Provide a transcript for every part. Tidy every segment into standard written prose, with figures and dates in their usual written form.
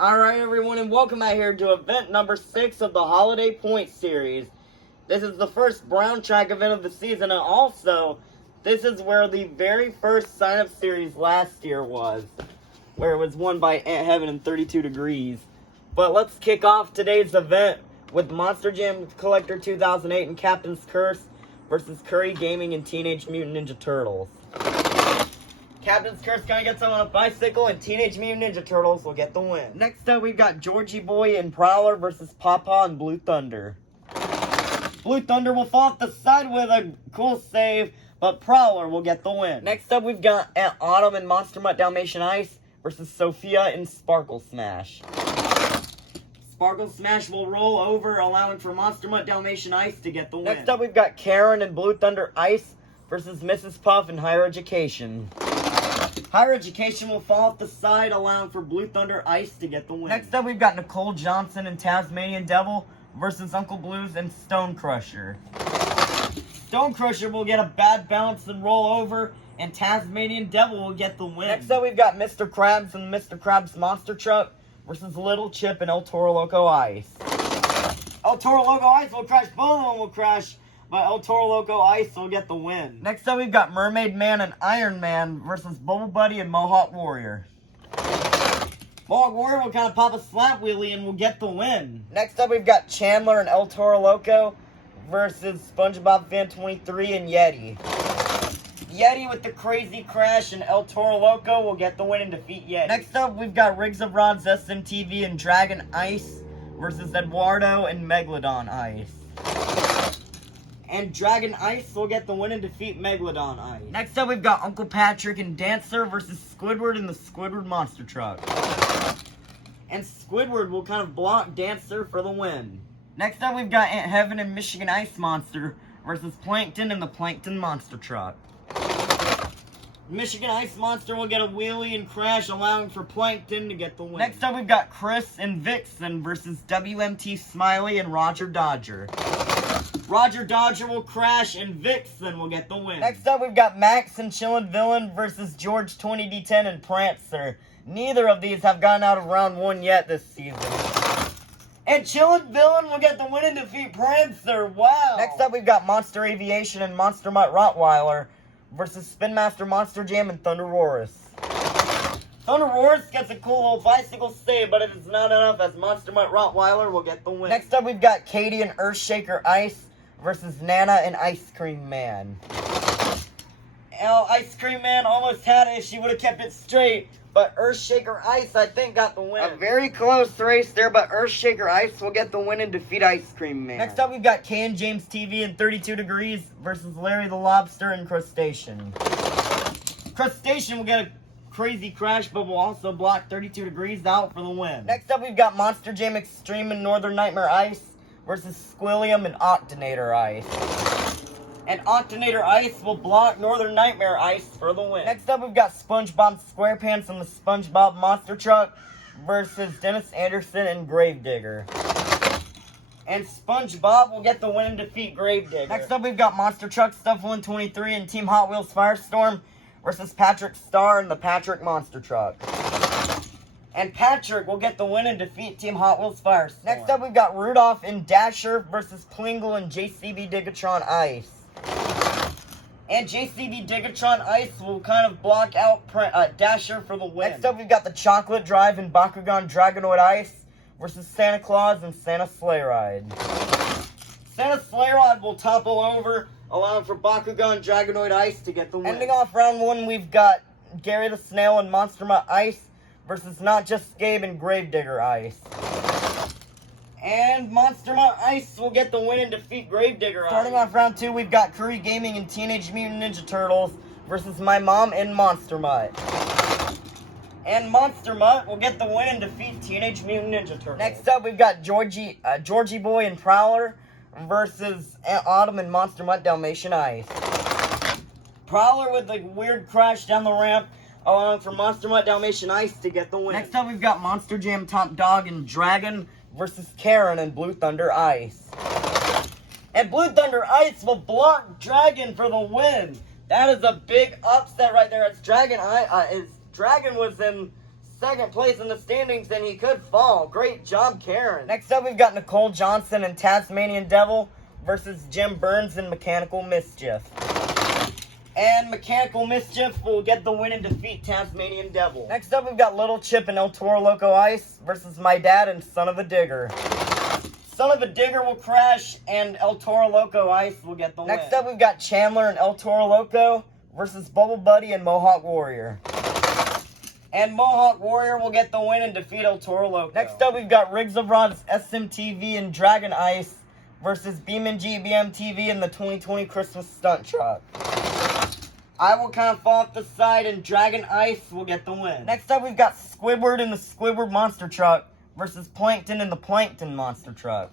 Alright everyone, and welcome out here to event number 6 of the Holiday Point Series. This is the first brown track event of the season, and also, this is where the very first sign-up series last year was. Where it was won by Aunt Heaven and 32 Degrees. But let's kick off today's event with Monster Jam Collector 2008 and Captain's Curse versus Curry Gaming and Teenage Mutant Ninja Turtles. Captain's Curse gonna get someone on a bicycle, and Teenage Mutant Ninja Turtles will get the win. Next up, we've got Georgie Boy and Prowler versus Pawpaw and Blue Thunder. Blue Thunder will fall off the side with a cool save, but Prowler will get the win. Next up, we've got Aunt Autumn and Monster Mutt Dalmatian Ice versus Sophia and Sparkle Smash. Sparkle Smash will roll over, allowing for Monster Mutt Dalmatian Ice to get the win. Next up, we've got Karen and Blue Thunder Ice versus Mrs. Puff and Higher Education. Higher Education will fall off the side, allowing for Blue Thunder Ice to get the win. Next up, we've got Nicole Johnson and Tasmanian Devil versus Uncle Blues and Stone Crusher. Stone Crusher will get a bad bounce and roll over, and Tasmanian Devil will get the win. Next up, we've got Mr. Krabs and Mr. Krabs Monster Truck versus Little Chip and El Toro Loco Ice. El Toro Loco Ice will crash, both of them will crash, but El Toro Loco Ice will get the win. Next up, we've got Mermaid Man and Iron Man versus Bubble Buddy and Mohawk Warrior. Mohawk Warrior will kind of pop a slap wheelie and will get the win. Next up, we've got Chandler and El Toro Loco versus SpongeBob Fan 23 and Yeti. Yeti with the crazy crash, and El Toro Loco will get the win and defeat Yeti. Next up, we've got Riggs of Rod's SMTV and Dragon Ice versus Eduardo and Megalodon Ice. And Dragon Ice will get the win and defeat Megalodon Ice. Next up, we've got Uncle Patrick and Dancer versus Squidward and the Squidward Monster Truck. And Squidward will kind of block Dancer for the win. Next up, we've got Aunt Heaven and Michigan Ice Monster versus Plankton and the Plankton Monster Truck. Michigan Ice Monster will get a wheelie and crash, allowing for Plankton to get the win. Next up, we've got Chris and Vixen versus WMT Smiley and Roger Dodger. Roger Dodger will crash, and Vixen will get the win. Next up, we've got Max and Chillin' Villain versus George 20D10 and Prancer. Neither of these have gotten out of round 1 yet this season. And Chillin' Villain will get the win and defeat Prancer. Wow. Next up, we've got Monster Aviation and Monster Mutt Rottweiler versus Spin Master Monster Jam and Thunderosaurus. Thunderosaurus gets a cool little bicycle save, but it is not enough, as Monster Mutt Rottweiler will get the win. Next up, we've got Katie and Earthshaker Ice versus Nana and Ice Cream Man. Ice Cream Man almost had it if she would have kept it straight, but Earthshaker Ice, I think, got the win. A very close race there, but Earthshaker Ice will get the win and defeat Ice Cream Man. Next up, we've got Kay and James TV and 32 Degrees versus Larry the Lobster and Crustacean. Crustacean will get a crazy crash, but will also block 32 Degrees out for the win. Next up, we've got Monster Jam Extreme and Northern Nightmare Ice versus Squilliam and Octonator Ice. And Octonator Ice will block Northern Nightmare Ice for the win. Next up, we've got SpongeBob SquarePants and the SpongeBob Monster Truck versus Dennis Anderson and Gravedigger. And SpongeBob will get the win and defeat Gravedigger. Next up, we've got Monster Truck Stuff 123 and Team Hot Wheels Firestorm versus Patrick Star and the Patrick Monster Truck. And Patrick will get the win and defeat Team Hot Wheels Firestorm. Next up, we've got Rudolph and Dasher versus Plingle and JCB Digatron Ice. And JCB Digatron Ice will kind of block out Dasher for the win. Next up, we've got the Chocolate Drive and Bakugan Dragonoid Ice versus Santa Claus and Santa Sleigh Ride. Santa Sleigh Ride will topple over, allowing for Bakugan Dragonoid Ice to get the win. Ending off round 1, we've got Gary the Snail and Monster Mutt Ice versus Not Just Gabe and Gravedigger Ice. And Monster Mutt Ice will get the win and defeat Gravedigger Ice. Starting off round 2, we've got Curry Gaming and Teenage Mutant Ninja Turtles versus My Mom and Monster Mutt. And Monster Mutt will get the win and defeat Teenage Mutant Ninja Turtles. Next up, we've got Georgie Boy and Prowler versus Aunt Autumn and Monster Mutt Dalmatian Ice. Prowler with a weird crash down the ramp, allowing for Monster Mutt Dalmatian Ice to get the win. Next up, we've got Monster Jam Top Dog and Dragon versus Karen and Blue Thunder Ice. And Blue Thunder Ice will block Dragon for the win. That is a big upset right there. It's Dragon was in second place in the standings, and he could fall. Great job, Karen. Next up, we've got Nicole Johnson and Tasmanian Devil versus Jim Burns and Mechanical Mischief. And Mechanical Mischief will get the win and defeat Tasmanian Devil. Next up, we've got Little Chip and El Toro Loco Ice versus My Dad and Son of a Digger. Son of a Digger will crash, and El Toro Loco Ice will get the win. Next up, we've got Chandler and El Toro Loco versus Bubble Buddy and Mohawk Warrior. And Mohawk Warrior will get the win and defeat El Toro Loco. Next up, we've got Riggs of Rod's SMTV and Dragon Ice versus BeamNG BMTV and the 2020 Christmas Stunt Truck. I will kind of fall off the side, and Dragon Ice will get the win. Next up, we've got Squidward and the Squidward Monster Truck versus Plankton and the Plankton Monster Truck.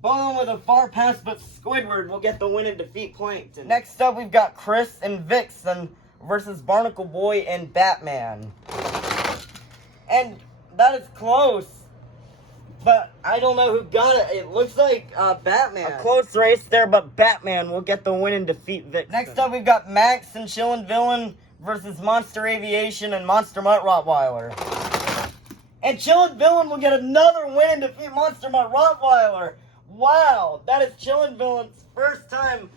Both with a far pass, but Squidward will get the win and defeat Plankton. Next up, we've got Chris and Vixen versus Barnacle Boy and Batman. And that is close, but I don't know who got it. It looks like Batman. A close race there, but Batman will get the win and defeat Vixen. Next up, we've got Max and Chillin' Villain versus Monster Aviation and Monster Mutt Rottweiler. And Chillin' Villain will get another win and defeat Monster Mutt Rottweiler. Wow, that is Chillin' Villain's first time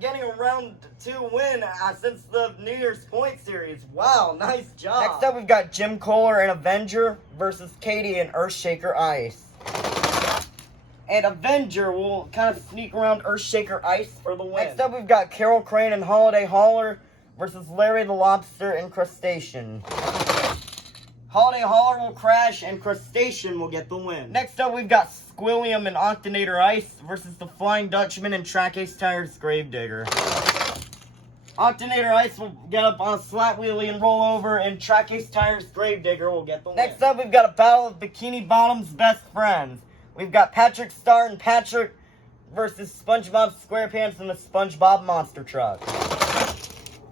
getting a round 2 win since the New Year's Point series. Wow, nice job. Next up, we've got Jim Kohler and Avenger versus Katie and Earthshaker Ice. And Avenger will kind of sneak around Earthshaker Ice for the win. Next up, we've got Carol Crane and Holiday Hauler versus Larry the Lobster and Crustacean. Holiday Hauler will crash, and Crustacean will get the win. Next up, we've got Squilliam and Octonator Ice versus the Flying Dutchman and Track Ace Tires Gravedigger. Octonator Ice will get up on a slat wheelie and roll over, and Track Ace Tires Gravedigger will get the win. Next up, we've got a battle of Bikini Bottom's best friends. We've got Patrick Star and Patrick versus SpongeBob SquarePants and the SpongeBob Monster Truck.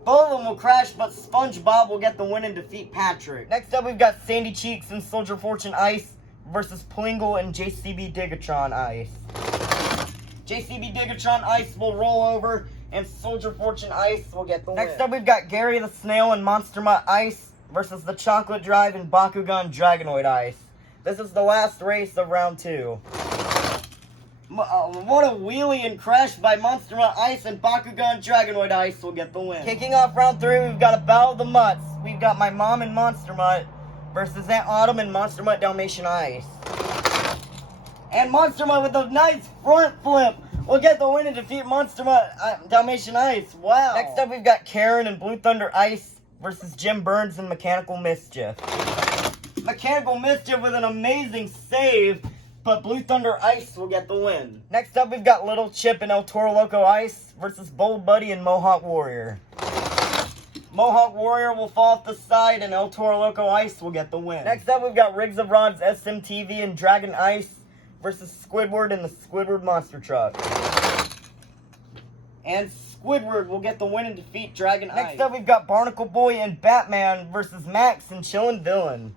Both of them will crash, but SpongeBob will get the win and defeat Patrick. Next up, we've got Sandy Cheeks and Soldier Fortune Ice versus Plingle and JCB Digatron Ice. JCB Digatron Ice will roll over, and Soldier Fortune Ice will get the win. Next up, we've got Gary the Snail and Monster Mutt Ice versus the Chocolate Drive and Bakugan Dragonoid Ice. This is the last race of round 2. What a wheelie and crash by Monster Mutt Ice, and Bakugan Dragonoid Ice will get the win. Kicking off round 3, we've got a battle of the Mutts. We've got my mom and Monster Mutt versus Aunt Autumn and Monster Mutt Dalmatian Ice. And Monster Mutt with a nice front flip will get the win and defeat Monster Mutt Dalmatian Ice. Wow. Next up, we've got Karen and Blue Thunder Ice versus Jim Burns and Mechanical Mischief. Mechanical Mischief with an amazing save, but Blue Thunder Ice will get the win. Next up, we've got Little Chip and El Toro Loco Ice versus Bold Buddy and Mohawk Warrior. Mohawk Warrior will fall off the side, and El Toro Loco Ice will get the win. Next up, we've got Riggs of Rod's SMTV and Dragon Ice versus Squidward and the Squidward Monster Truck. And Squidward will get the win and defeat Dragon Ice. Next up, we've got Barnacle Boy and Batman versus Max and Chillin' Villain.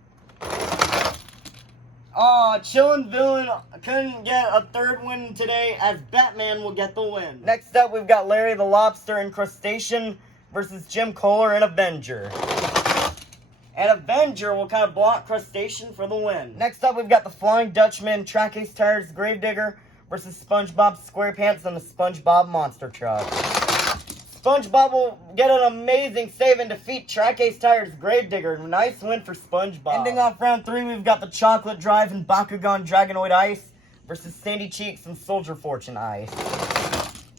Chillin' Villain couldn't get a third win today, as Batman will get the win. Next up, we've got Larry the Lobster and Crustacean versus Jim Kohler and Avenger. And Avenger will kind of block Crustacean for the win. Next up, we've got the Flying Dutchman, Track Ace Tires Gravedigger versus SpongeBob SquarePants and the SpongeBob Monster Truck. SpongeBob will get an amazing save and defeat Track Ace Tires Gravedigger. Nice win for SpongeBob. Ending off round 3, we've got the Chocolate Drive and Bakugan Dragonoid Ice versus Sandy Cheeks and Soldier Fortune Ice.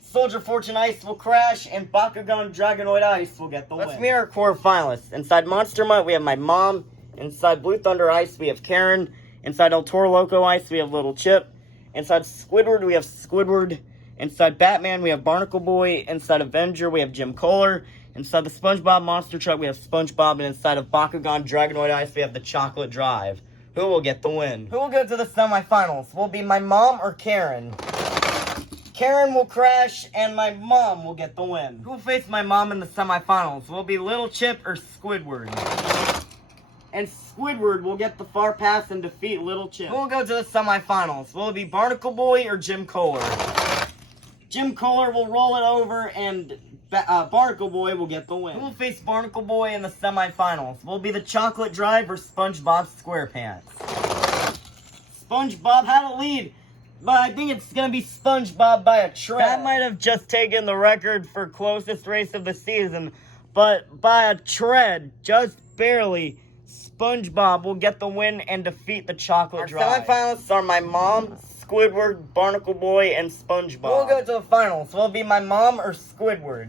Soldier Fortune Ice will crash, and Bakugan Dragonoid Ice will get the win. Let's meet our quarterfinalists. Inside Monster Mutt, we have my mom. Inside Blue Thunder Ice, we have Karen. Inside El Toro Loco Ice, we have Little Chip. Inside Squidward, we have Squidward. Inside Batman, we have Barnacle Boy. Inside Avenger, we have Jim Kohler. Inside the SpongeBob Monster Truck, we have SpongeBob. And inside of Bakugan Dragonoid Ice, we have the Chocolate Drive. Who will get the win? Who will go to the semifinals? Will it be my mom or Karen? Karen will crash, and my mom will get the win. Who will face my mom in the semifinals? Will it be Little Chip or Squidward? And Squidward will get the far pass and defeat Little Chip. Who will go to the semifinals? Will it be Barnacle Boy or Jim Kohler? Jim Kohler will roll it over, and Barnacle Boy will get the win. Who will face Barnacle Boy in the semifinals? Will it be the Chocolate Drive or SpongeBob SquarePants? SpongeBob had a lead, but I think it's going to be SpongeBob by a tread. That might have just taken the record for closest race of the season, but by a tread, just barely, SpongeBob will get the win and defeat the Chocolate Drive. Our semifinalists are my mom, Squidward, Barnacle Boy, and SpongeBob. We'll go to the finals. Will it be my mom or Squidward?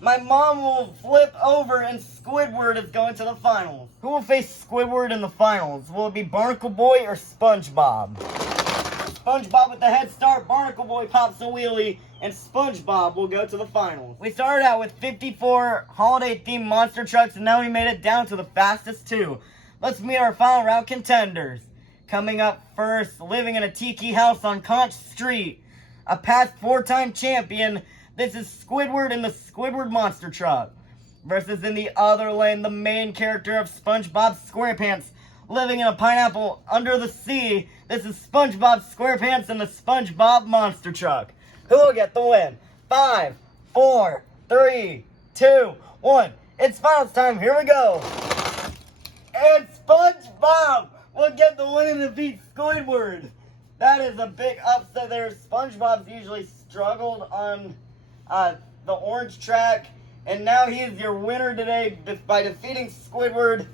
My mom will flip over and Squidward is going to the finals. Who will face Squidward in the finals? Will it be Barnacle Boy or SpongeBob? SpongeBob with the head start, Barnacle Boy pops a wheelie, and SpongeBob will go to the finals. We started out with 54 holiday-themed monster trucks, and now we made it down to the fastest two. Let's meet our final round contenders. Coming up first, living in a tiki house on Conch Street, a past four-time champion. This is Squidward in the Squidward Monster Truck. Versus in the other lane, the main character of SpongeBob SquarePants, living in a pineapple under the sea. This is SpongeBob SquarePants in the SpongeBob Monster Truck. Who will get the win? 5, 4, 3, 2, 1. It's finals time. Here we go. And SpongeBob will get the win and defeat Squidward. That is a big upset there. SpongeBob's usually struggled on the orange track, and now he is your winner today by defeating Squidward,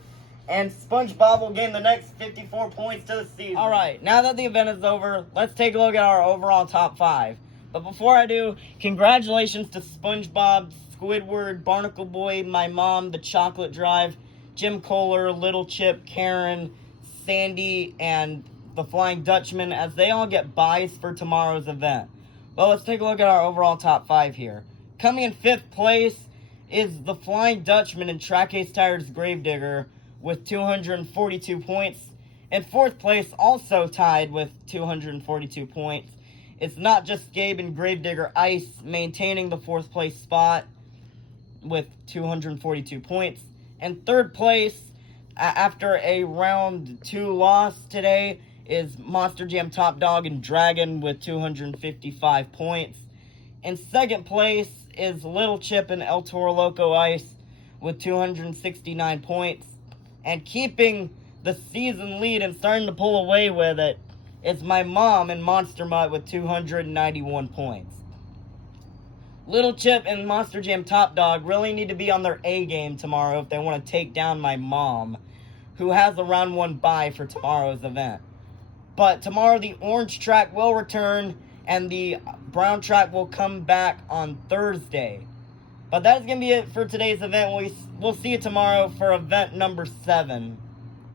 and SpongeBob will gain the next 54 points to the season. Alright, now that the event is over, let's take a look at our overall top 5. But before I do, congratulations to SpongeBob, Squidward, Barnacle Boy, my mom, the Chocolate Drive, Jim Kohler, Little Chip, Karen, Sandy, and the Flying Dutchman, as they all get buys for tomorrow's event. Well, let's take a look at our overall top 5 here. Coming in 5th place is the Flying Dutchman and Track Ace Tires Gravedigger with 242 points. In 4th place, also tied with 242 points, it's Not Just Gabe and Gravedigger Ice maintaining the 4th place spot with 242 points. And 3rd place, after a round 2 loss today, is Monster Jam Top Dog and Dragon with 255 points. In 2nd place is Little Chip and El Toro Loco Ice with 269 points. And keeping the season lead and starting to pull away with it is my mom and Monster Mutt with 291 points. Little Chip and Monster Jam Top Dog really need to be on their A game tomorrow if they want to take down my mom, who has a round 1 bye for tomorrow's event. But tomorrow the orange track will return and the brown track will come back on Thursday. But that's going to be it for today's event. We'll see you tomorrow for event number 7.